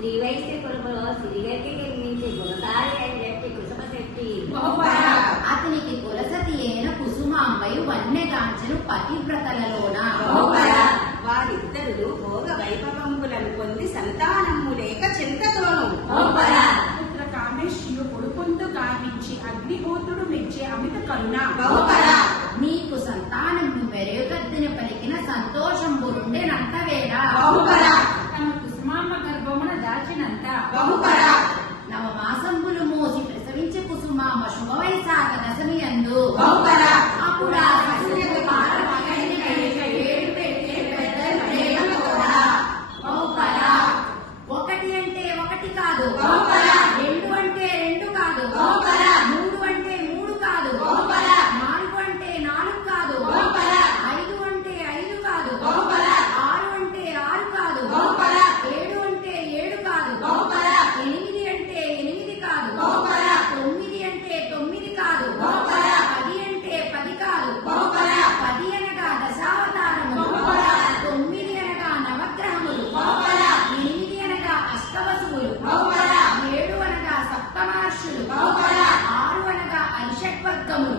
కులములో సిరిగట్టి నిర్మించి కుసుమ శెట్టి బహుపర అతనికి కులసతి అయిన కుసుమాంబై వన్యగాంచను పతివ్రతలలోన. వారిద్దరు భోగ వైభవములను పొంది సంతానము లేక చింతతోను. పుత్ర కామేశ్యు కొడుకుంటూ గావించి అగ్నిహోత్రుడు మెచ్చే అమిత కరుణ. బహుపర నవమాసంబులు మోసి ప్రసవించే కుసుమాంబ శుభవైశాఖ దశమి అందు బహుపర అప్పుడు ఒకటి అంటే ఒకటి కాదు. Syekh Barkamu